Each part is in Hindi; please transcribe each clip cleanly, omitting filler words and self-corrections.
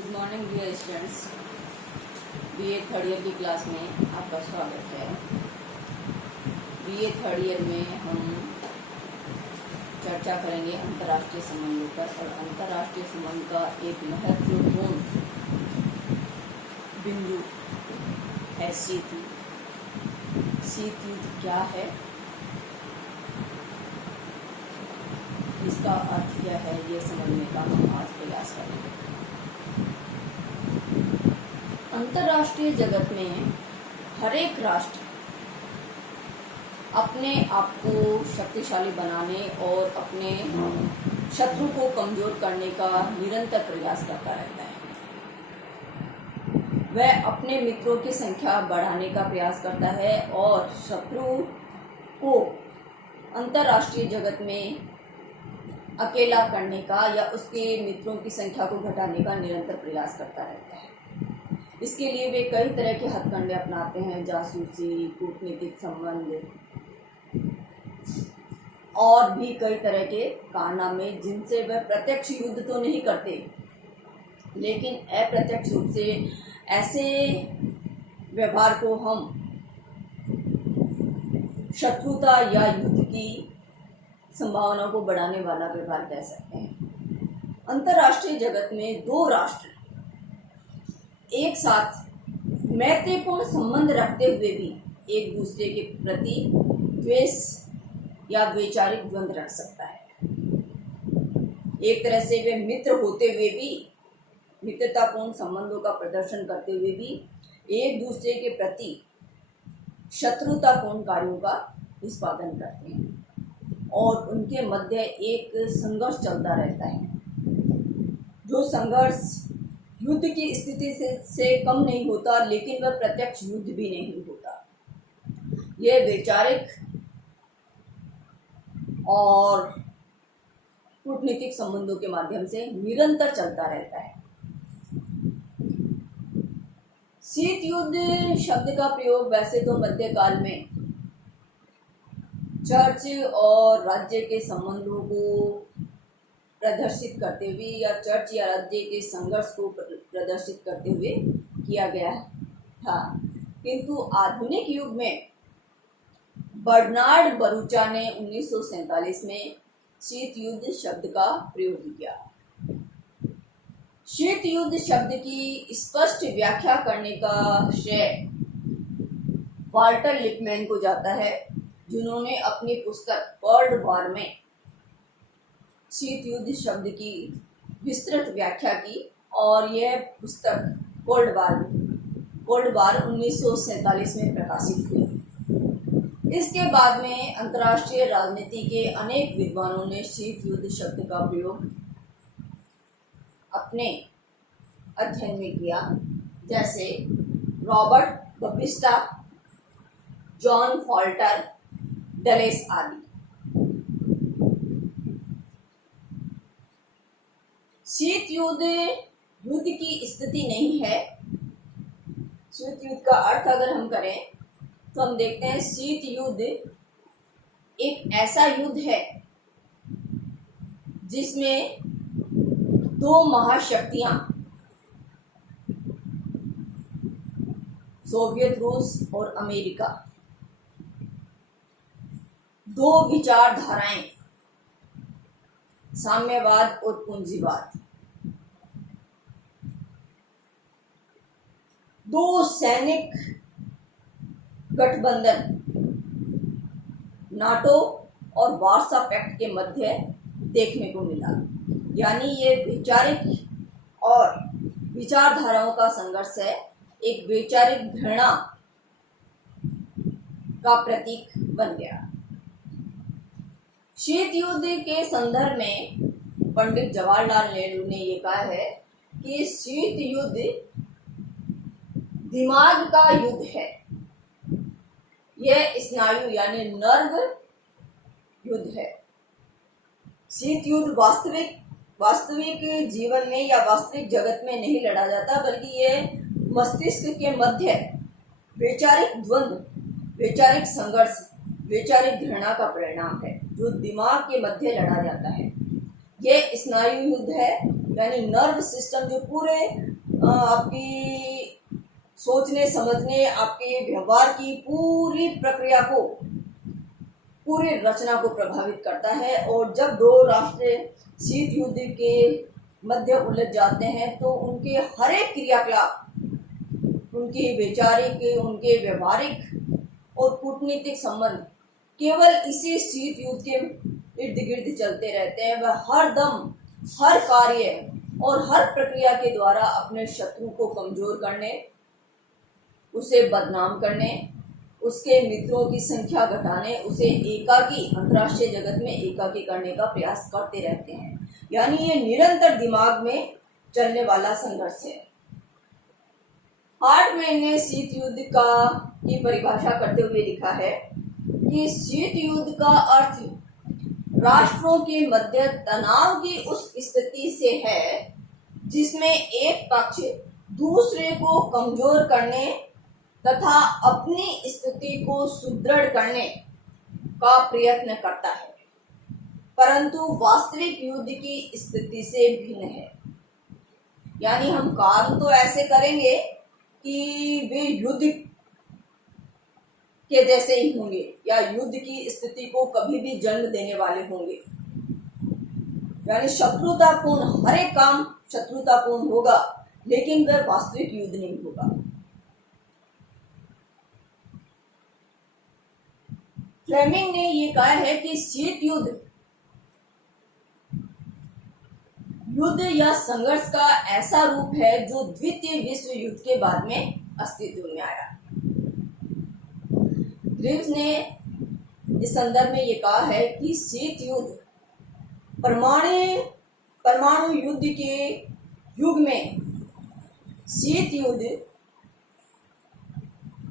Good morning dear students. BA third year की क्लास में आपका स्वागत है। बीए थर्ड ईयर में हम चर्चा करेंगे अंतर्राष्ट्रीय संबंधों पर, और अंतर्राष्ट्रीय संबंध का एक महत्वपूर्ण बिंदु है शीत युद्ध। शीत युद्ध क्या है, इसका अर्थ क्या है, ये समझने का हम आज प्रयास करेंगे। अंतर्राष्ट्रीय जगत में हर एक राष्ट्र अपने आप को शक्तिशाली बनाने और अपने शत्रु को कमजोर करने का निरंतर प्रयास करता रहता है। वह अपने मित्रों की संख्या बढ़ाने का प्रयास करता है और शत्रु को अंतर्राष्ट्रीय जगत में अकेला करने का या उसके मित्रों की संख्या को घटाने का निरंतर प्रयास करता रहता है। इसके लिए वे कई तरह के हथकंडे अपनाते हैं, जासूसी, कूटनीतिक संबंध और भी कई तरह के कारनामे, जिनसे वह प्रत्यक्ष युद्ध तो नहीं करते लेकिन अप्रत्यक्ष रूप से ऐसे व्यवहार को हम शत्रुता या युद्ध की संभावना को बढ़ाने वाला व्यवहार कह सकते हैं। अंतर्राष्ट्रीय जगत में दो राष्ट्र एक साथ मैत्रीपूर्ण संबंध रखते हुए भी एक दूसरे के प्रति द्वेष या वैचारिक द्वंद्व रख सकता है। एक तरह से वे मित्र होते हुए भी, मित्रतापूर्ण संबंधों का प्रदर्शन करते हुए भी एक दूसरे के प्रति शत्रुतापूर्ण कार्यों का निष्पादन करते हैं और उनके मध्य एक संघर्ष चलता रहता है, जो संघर्ष युद्ध की स्थिति से कम नहीं होता लेकिन वह प्रत्यक्ष युद्ध भी नहीं होता। यह वैचारिक और कूटनीतिक संबंधों के माध्यम से निरंतर चलता रहता है। शीत युद्ध शब्द का प्रयोग वैसे तो मध्यकाल में चर्च और राज्य के संबंधों को प्रदर्शित करते हुए या चर्च या राज्य के संघर्ष को प्रदर्शित करते हुए किया गया था, किंतु आधुनिक युग में बर्नार्ड बरूचा ने 1947 में शीत युद्ध शब्द का प्रयोग किया। शीत युद्ध शब्द की स्पष्ट व्याख्या करने का श्रेय वाल्टर लिपमैन को जाता है, जिन्होंने अपनी पुस्तक वर्ल्ड वॉर में शीत युद्ध शब्द की विस्तृत व्याख्या की और यह पुस्तक कोल्ड वार 1947 में प्रकाशित हुई। इसके बाद में अंतर्राष्ट्रीय राजनीति के अनेक विद्वानों ने शीत युद्ध शब्द का प्रयोग अपने अध्ययन में किया, जैसे Robert Baptista, John falter, Dulles आदि। शीत युद्ध युद्ध की स्थिति नहीं है। शीत युद्ध का अर्थ अगर हम करें तो हम देखते हैं शीत युद्ध एक ऐसा युद्ध है जिसमें दो महाशक्तियां, सोवियत रूस और अमेरिका, दो विचारधाराएं, साम्यवाद और पूंजीवाद, दो सैनिक गठबंधन नाटो और वार्सा पैक्ट के मध्य देखने को मिला। यानी ये वैचारिक और विचारधाराओं का संघर्ष है, एक वैचारिक घृणा का प्रतीक बन गया। शीत युद्ध के संदर्भ में पंडित जवाहरलाल नेहरू ने ये कहा है कि शीत युद्ध दिमाग का युद्ध है, यह स्नायु यानी नर्व युद्ध है। शीत युद्ध वास्तविक जीवन में या वास्तविक जगत में नहीं लड़ा जाता, बल्कि यह मस्तिष्क के मध्य वैचारिक द्वंद्व, वैचारिक संघर्ष, वैचारिक घृणा का परिणाम है, जो दिमाग के मध्य लड़ा जाता है। यह स्नायु युद्ध है यानी नर्व सिस्टम जो पूरे आपकी सोचने समझने आपके व्यवहार की पूरी प्रक्रिया को, पूरी रचना को प्रभावित करता है। और जब दो राष्ट्र शीत युद्ध के मध्य उलझ जाते हैं तो उनके हर एक क्रियाकलाप, उनके वैचारिक, उनके व्यवहारिक और कूटनीतिक संबंध केवल इसी शीत युद्ध के इर्द गिर्द चलते रहते हैं। वह हर दम, हर कार्य और हर प्रक्रिया के द्वारा अपने शत्रु को कमजोर करने, उसे बदनाम करने, उसके मित्रों की संख्या घटाने, उसे एकाकी, अंतर्राष्ट्रीय जगत में एकाकी करने का प्रयास करते रहते हैं। यानी ये निरंतर दिमाग में चलने वाला संघर्ष है। हार्टमैन ने शीत युद्ध की परिभाषा करते हुए लिखा है कि शीत युद्ध का अर्थ राष्ट्रों के मध्य तनाव की उस स्थिति से है जिसमें एक पक्ष दूसरे को कमजोर करने तथा अपनी स्थिति को सुदृढ़ करने का प्रयत्न करता है, परंतु वास्तविक युद्ध की स्थिति से भिन्न है। यानी हम काम तो ऐसे करेंगे कि वे युद्ध के जैसे ही होंगे या युद्ध की स्थिति को कभी भी जन्म देने वाले होंगे। यानी शत्रुतापूर्ण, हर एक काम शत्रुतापूर्ण होगा, लेकिन वह वास्तविक युद्ध नहीं होगा। फ्लेमिंग ने ये कहा है कि शीत युद्ध या संघर्ष का ऐसा रूप है जो द्वितीय विश्व युद्ध के बाद में अस्तित्व में आया। ग्रीव्स ने इस संदर्भ में ये कहा है कि शीत युद्ध परमाणु युद्ध के युग में शीत युद्ध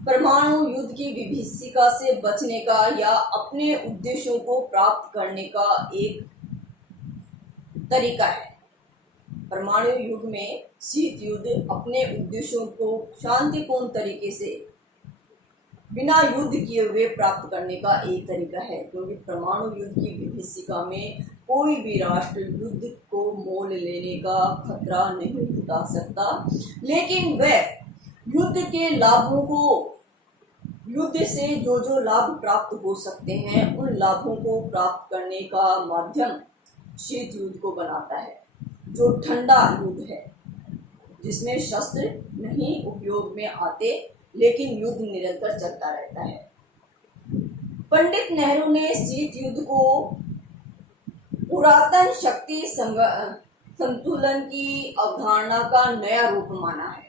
परमाणु युद्ध की विभीषिका से बचने का या अपने उद्देश्यों को प्राप्त करने का एक तरीका है। परमाणु युग में शीत युद्ध अपने उद्देश्यों को शांतिपूर्ण तरीके से बिना युद्ध किए हुए प्राप्त करने का एक तरीका है, क्योंकि परमाणु युद्ध की विभीषिका में कोई भी राष्ट्र युद्ध को मोल लेने का खतरा नहीं उठा सकता, लेकिन वह युद्ध के लाभों को, युद्ध से जो लाभ प्राप्त हो सकते हैं उन लाभों को प्राप्त करने का माध्यम शीत युद्ध को बनाता है, जो ठंडा युद्ध है जिसमें शस्त्र नहीं उपयोग में आते लेकिन युद्ध निरंतर चलता रहता है। पंडित नेहरू ने शीत युद्ध को पुरातन शक्ति संतुलन की अवधारणा का नया रूप माना है।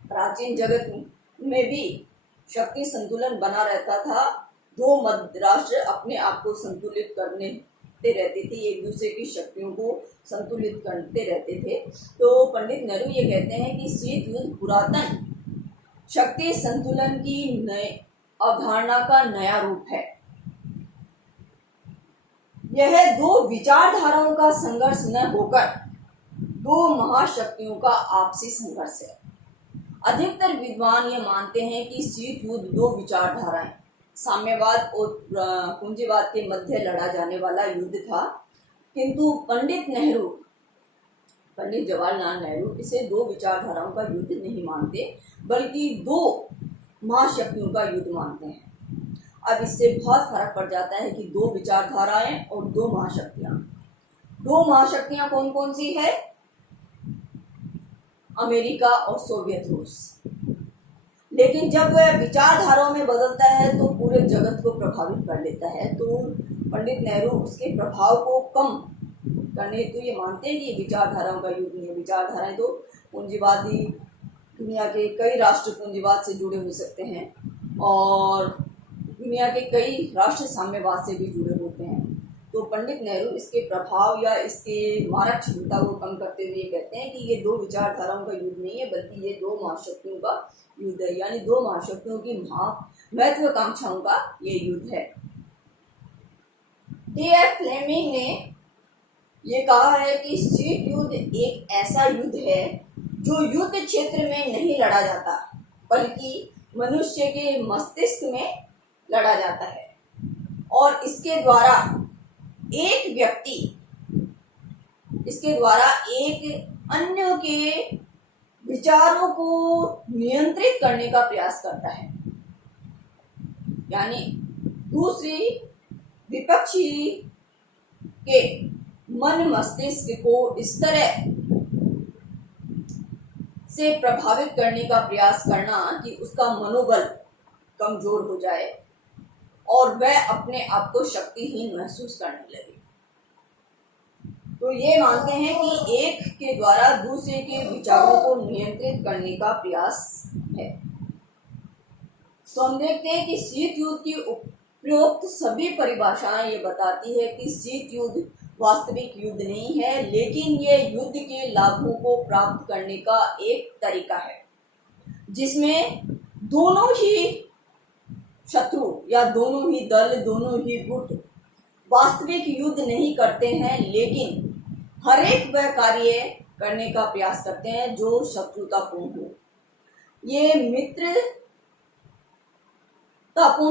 प्राचीन जगत में भी शक्ति संतुलन बना रहता था, दो मध्य राष्ट्र अपने आप को संतुलित करने रहते थे, एक दूसरे की शक्तियों को संतुलित करते रहते थे। तो पंडित नेहरू ये कहते हैं कि शीत युद्ध पुरातन शक्ति संतुलन की नई अवधारणा का नया रूप है। यह दो विचारधाराओं का संघर्ष न होकर दो महाशक्तियों का आपसी संघर्ष है। अधिकतर विद्वान ये मानते हैं कि शीत युद्ध दो विचारधाराएं, साम्यवाद और पूंजीवाद के मध्य लड़ा जाने वाला युद्ध था, किंतु पंडित जवाहरलाल नेहरू इसे दो विचारधाराओं का युद्ध नहीं मानते, बल्कि दो महाशक्तियों का युद्ध मानते हैं। अब इससे बहुत फर्क पड़ जाता है कि दो विचारधाराएं और दो महाशक्तियां। दो महाशक्तियां कौन कौन सी है? अमेरिका और सोवियत रूस। लेकिन जब वह विचारधाराओं में बदलता है तो पूरे जगत को प्रभावित कर लेता है। तो पंडित नेहरू उसके प्रभाव को कम करने हेतु ये मानते हैं कि ये विचारधाराओं का युद्ध नहीं है। विचारधाराएं तो पूंजीवादी, दुनिया के कई राष्ट्र पूंजीवाद से जुड़े हो सकते हैं और दुनिया के कई राष्ट्र साम्यवाद से भी जुड़े होते हैं। तो पंडित नेहरू इसके प्रभाव या इसके मारक क्षमता को कम करते हुए कहते हैं कि ये दो विचारधाराओं का युद्ध नहीं है, बल्कि ये दो महाशक्तियों का युद्ध है, यानी दो महाशक्तियों की महत्वाकांक्षाओं का ये युद्ध है। टी.एफ. फ्लेमिंग ने ये कहा है कि शीत युद्ध एक ऐसा युद्ध है जो युद्ध क्षेत्र में नहीं लड़ा जाता, बल्कि मनुष्य के मस्तिष्क में लड़ा जाता है और इसके द्वारा एक व्यक्ति इसके द्वारा एक अन्य के विचारों को नियंत्रित करने का प्रयास करता है। यानी दूसरी विपक्षी के मन मस्तिष्क को इस तरह से प्रभावित करने का प्रयास करना कि उसका मनोबल कमजोर हो जाए और वह अपने आप को शक्तिहीन महसूस करने लगे। तो ये मानते हैं कि एक के द्वारा दूसरे के विचारों को नियंत्रित करने का प्रयास है। तो हम देखते हैं कि शीत युद्ध की उपरोक्त सभी परिभाषाएं ये बताती है कि शीत युद्ध वास्तविक युद्ध नहीं है, लेकिन ये युद्ध के लाभों को प्राप्त करने का एक तरीका है जिसमें दोनों ही शत्रु या दोनों ही दल, दोनों ही गुट वास्तविक युद्ध नहीं करते हैं, लेकिन हर एक वह कार्य करने का प्रयास करते हैं जो शत्रुतापूर्ण हो। ये मित्रतापूर्ण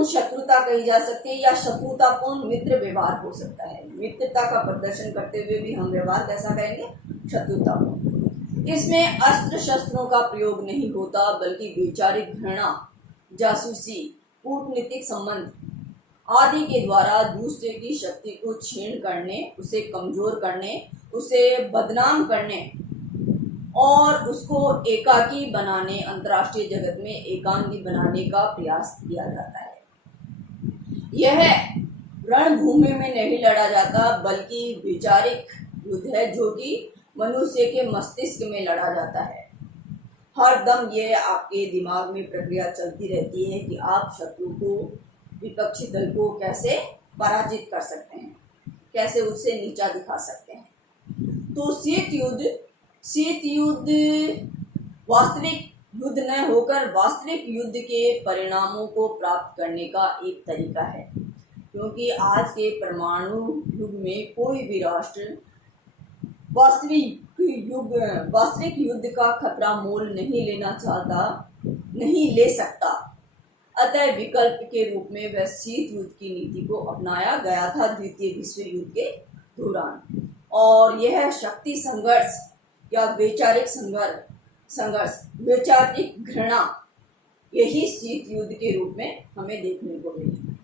शत्रुता कही जा सकती है या शत्रुतापूर्ण मित्र व्यवहार हो सकता है। मित्रता का प्रदर्शन करते हुए भी हम व्यवहार कैसा करेंगे? शत्रुतापूर्ण। इसमें अस्त्र शस्त्रों का प्रयोग नहीं होता, बल्कि वैचारिक घृणा, जासूसी, कूटनीतिक संबंध आदि के द्वारा दूसरे की शक्ति को क्षीण करने, उसे कमजोर करने, उसे बदनाम करने और उसको एकाकी बनाने, अंतर्राष्ट्रीय जगत में एकांगी बनाने का प्रयास किया जाता है। यह रणभूमि में नहीं लड़ा जाता, बल्कि वैचारिक युद्ध है जो कि मनुष्य के मस्तिष्क में लड़ा जाता है। हर दम ये आपके दिमाग में प्रक्रिया चलती रहती है कि आप शत्रु को, विपक्षी दल को कैसे पराजित कर सकते हैं, कैसे उससे नीचा दिखा सकते हैं। तो शीत युद्ध वास्तविक युद्ध न होकर वास्तविक युद्ध के परिणामों को प्राप्त करने का एक तरीका है, क्योंकि आज के परमाणु युग में कोई भी राष्ट्र वास्तविक युद्ध का खतरा मोल नहीं लेना चाहता, नहीं ले सकता। अतः विकल्प के रूप में वह शीत युद्ध की नीति को अपनाया गया था द्वितीय विश्व युद्ध के दौरान, और यह शक्ति संघर्ष या वैचारिक संघर्ष, वैचारिक घृणा, यही शीत युद्ध के रूप में हमें देखने को मिली।